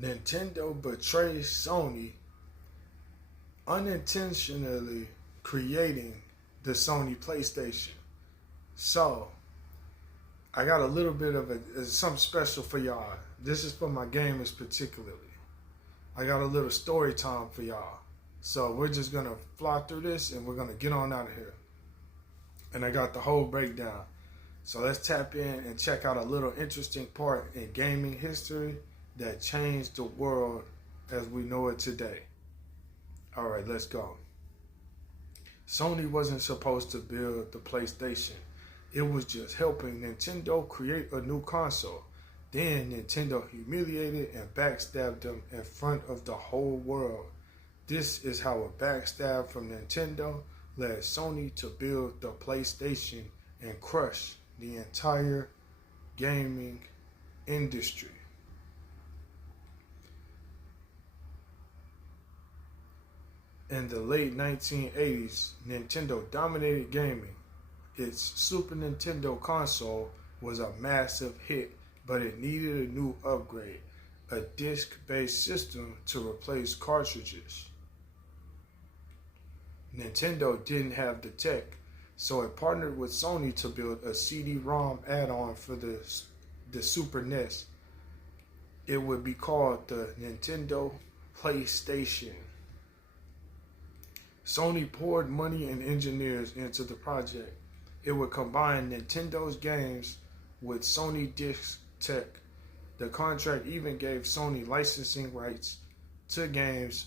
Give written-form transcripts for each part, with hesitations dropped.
Nintendo betrays Sony, unintentionally creating the Sony PlayStation. So, I got a little bit of something special for y'all. This is for my gamers particularly. I got a little story time for y'all. So we're just going to fly through this and we're going to get on out of here. And I got the whole breakdown. So let's tap in and check out a little interesting part in gaming history that changed the world as we know it today. All right, let's go. Sony wasn't supposed to build the PlayStation. It was just helping Nintendo create a new console. Then Nintendo humiliated and backstabbed them in front of the whole world. This is how a backstab from Nintendo led Sony to build the PlayStation and crush the entire gaming industry. In the late 1980s, Nintendo dominated gaming. Its Super Nintendo console was a massive hit, but it needed a new upgrade, a disc-based system to replace cartridges. Nintendo didn't have the tech, so it partnered with Sony to build a CD-ROM add-on for the Super NES. It would be called the Nintendo PlayStation. Sony poured money and engineers into the project. It would combine Nintendo's games with Sony disc tech. The contract even gave Sony licensing rights to games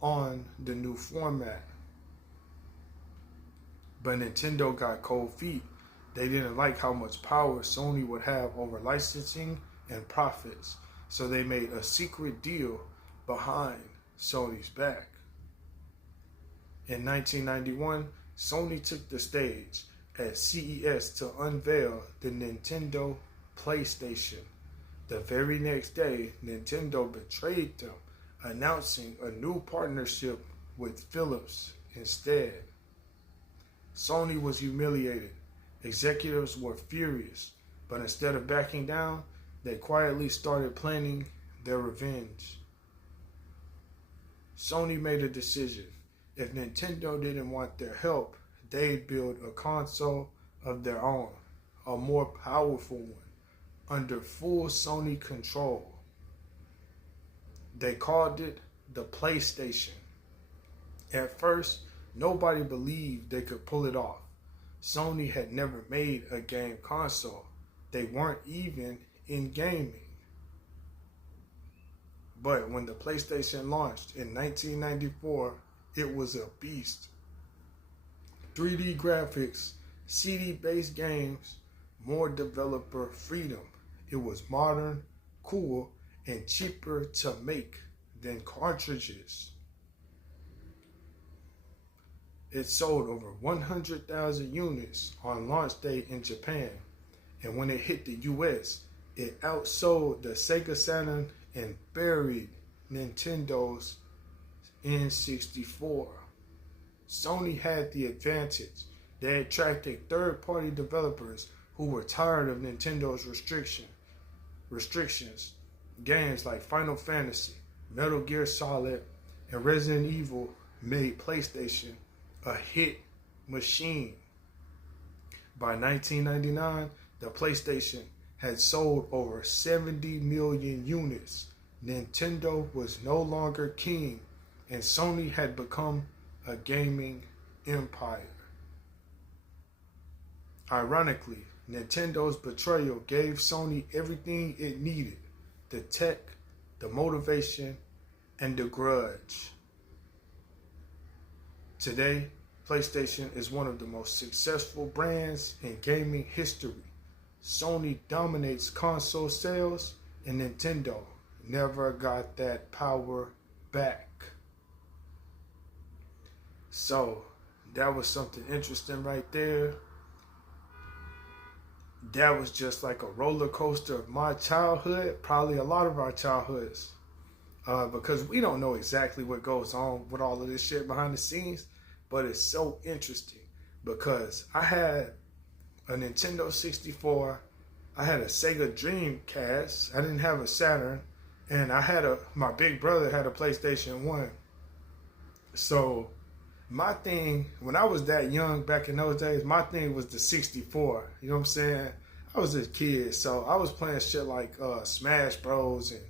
on the new format. But Nintendo got cold feet. They didn't like how much power Sony would have over licensing and profits, so they made a secret deal behind Sony's back. In 1991, Sony took the stage at CES to unveil the Nintendo PlayStation. The very next day, Nintendo betrayed them, announcing a new partnership with Philips instead. Sony was humiliated. Executives were furious, but instead of backing down, they quietly started planning their revenge. Sony made a decision. If Nintendo didn't want their help, they'd build a console of their own, a more powerful one, under full Sony control. They called it the PlayStation. At first, nobody believed they could pull it off. Sony had never made a game console. They weren't even in gaming. But when the PlayStation launched in 1994, it was a beast. 3D graphics, CD-based games, more developer freedom. It was modern, cool, and cheaper to make than cartridges. It sold over 100,000 units on launch day in Japan, and when it hit the US, it outsold the Sega Saturn and buried Nintendo's N64. Sony had the advantage. They attracted third-party developers who were tired of Nintendo's restrictions. Games like Final Fantasy, Metal Gear Solid, and Resident Evil made PlayStation a hit machine. By 1999, the PlayStation had sold over 70 million units. Nintendo was no longer king, and Sony had become a gaming empire. Ironically, Nintendo's betrayal gave Sony everything it needed: the tech, the motivation, and the grudge. Today, PlayStation is one of the most successful brands in gaming history. Sony dominates console sales, and Nintendo never got that power back. So, that was something interesting right there. That was just like a roller coaster of my childhood, probably a lot of our childhoods. Because we don't know exactly what goes on with all of this shit behind the scenes, but it's so interesting because I had a Nintendo 64, I had a Sega Dreamcast, I didn't have a Saturn, And my big brother had a PlayStation 1. So my thing, when I was that young back in those days, my thing was the 64. You know what I'm saying? I was a kid, so I was playing shit like Smash Bros. And,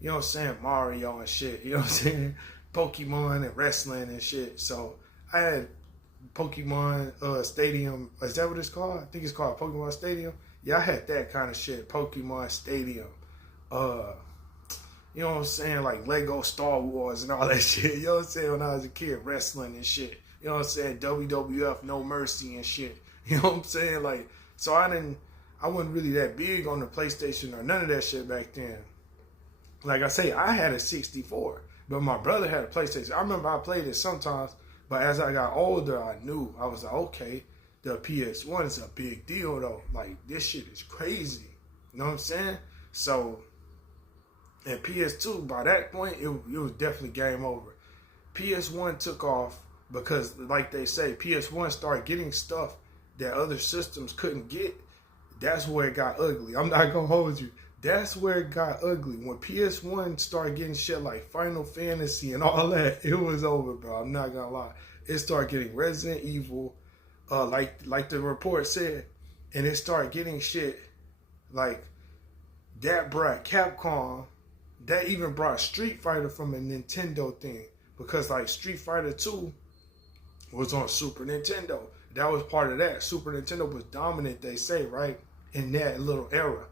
you know what I'm saying, Mario and shit. You know what I'm saying? Pokemon and wrestling and shit. So I had Pokemon Stadium. Is that what it's called? I think it's called Pokemon Stadium. Yeah, I had that kind of shit. Pokemon Stadium. You know what I'm saying? Like Lego Star Wars and all that shit. You know what I'm saying? When I was a kid, wrestling and shit. You know what I'm saying? WWF, No Mercy and shit. You know what I'm saying? Like, so I wasn't really that big on the PlayStation or none of that shit back then. Like I say, I had a 64, but my brother had a PlayStation. I remember I played it sometimes, but as I got older, I knew. I was like, okay, the PS1 is a big deal though. Like, this shit is crazy. You know what I'm saying? So, and PS2, by that point, it was definitely game over. PS1 took off because, like they say, PS1 started getting stuff that other systems couldn't get. That's where it got ugly. I'm not gonna hold you. That's where it got ugly. When PS1 started getting shit like Final Fantasy and all that, it was over, bro. I'm not gonna lie. It started getting Resident Evil, like the report said, and it started getting shit like that brought Capcom. That even brought Street Fighter from a Nintendo thing, because like Street Fighter 2 was on Super Nintendo. That was part of that. Super Nintendo was dominant, they say, right, in that little era.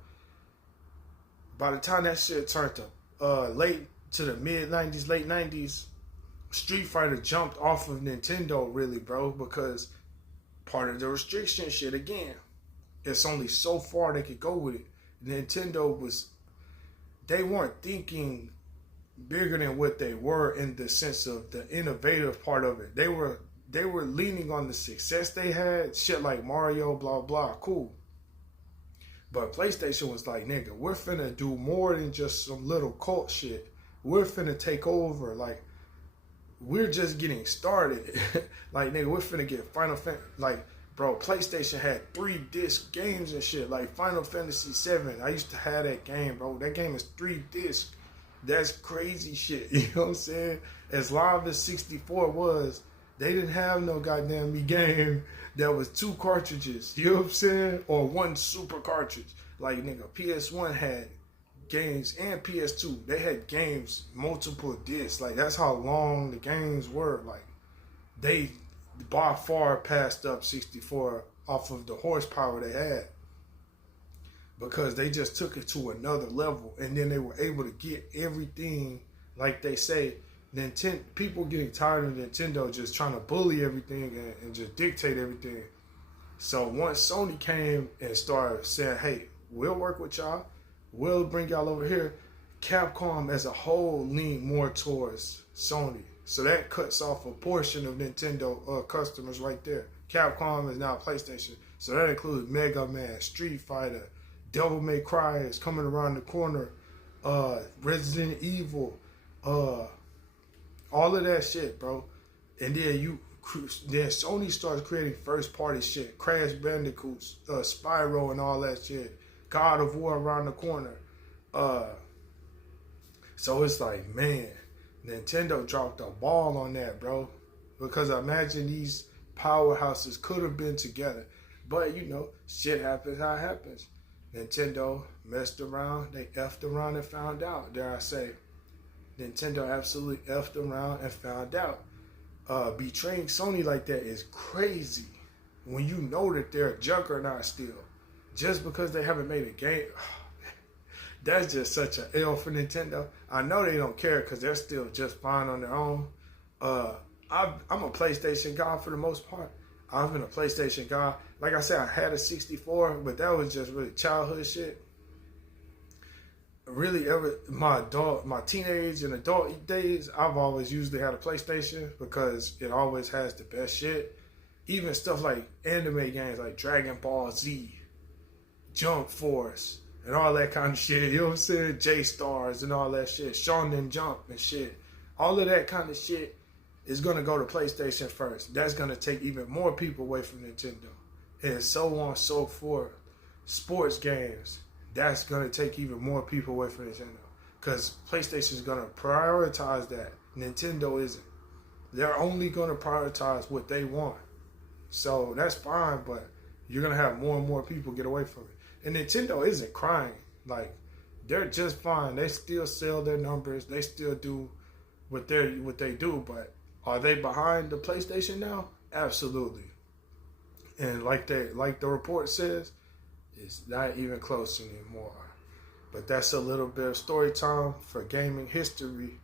By the time that shit turned to late to the mid 90s, late 90s, Street Fighter jumped off of Nintendo, really, bro, because part of the restriction shit, again, it's only so far they could go with it. Nintendo they weren't thinking bigger than what they were in the sense of the innovative part of it. They were leaning on the success they had, shit like Mario, blah, blah, cool. But PlayStation was like, nigga, we're finna do more than just some little cult shit. We're finna take over. Like, we're just getting started. Like, nigga, we're finna get Final Fantasy. Like, bro, PlayStation had 3-disc games and shit. Like Final Fantasy 7. I used to have that game, bro. That game is 3 discs. That's crazy shit. You know what I'm saying? As live as 64 was, they didn't have no goddamn me game that was 2 cartridges. You know what I'm saying? Or 1 super cartridge. Like, nigga, PS1 had games and PS2. They had games, multiple discs. Like, that's how long the games were. Like, they by far passed up 64 off of the horsepower they had, because they just took it to another level, and then they were able to get everything. Like they say, people getting tired of Nintendo just trying to bully everything and just dictate everything. So once Sony came and started saying, hey, we'll work with y'all, we'll bring y'all over here, Capcom as a whole leaned more towards Sony. So that cuts off a portion of Nintendo customers right there. Capcom is now PlayStation. So that includes Mega Man, Street Fighter, Devil May Cry is coming around the corner, Resident Evil, all of that shit, bro. And then Sony starts creating first party shit, Crash Bandicoots, Spyro and all that shit, God of War around the corner. So it's like, man, Nintendo dropped a ball on that, bro. Because I imagine these powerhouses could have been together. But, you know, shit happens how it happens. Nintendo messed around. They effed around and found out, dare I say. Nintendo absolutely effed around and found out. Betraying Sony like that is crazy. When you know that they're a juggernaut still. Just because they haven't made a game. That's just such an L for Nintendo. I know they don't care because they're still just fine on their own. I'm a PlayStation guy for the most part. I've been a PlayStation guy. Like I said, I had a 64, but that was just really childhood shit. Really, my teenage and adult days, I've always usually had a PlayStation because it always has the best shit. Even stuff like anime games like Dragon Ball Z, Jump Force, and all that kind of shit. You know what I'm saying? J-Stars and all that shit. Shonen Jump and shit. All of that kind of shit is going to go to PlayStation first. That's going to take even more people away from Nintendo. And so on and so forth. Sports games. That's going to take even more people away from Nintendo. because PlayStation is going to prioritize that. Nintendo isn't. They're only going to prioritize what they want. So that's fine, but you're going to have more and more people get away from it. And Nintendo isn't crying. Like, they're just fine. They still sell their numbers. They still do what they do. But are they behind the PlayStation now? Absolutely. And like the report says, it's not even close anymore. But that's a little bit of story time for gaming history.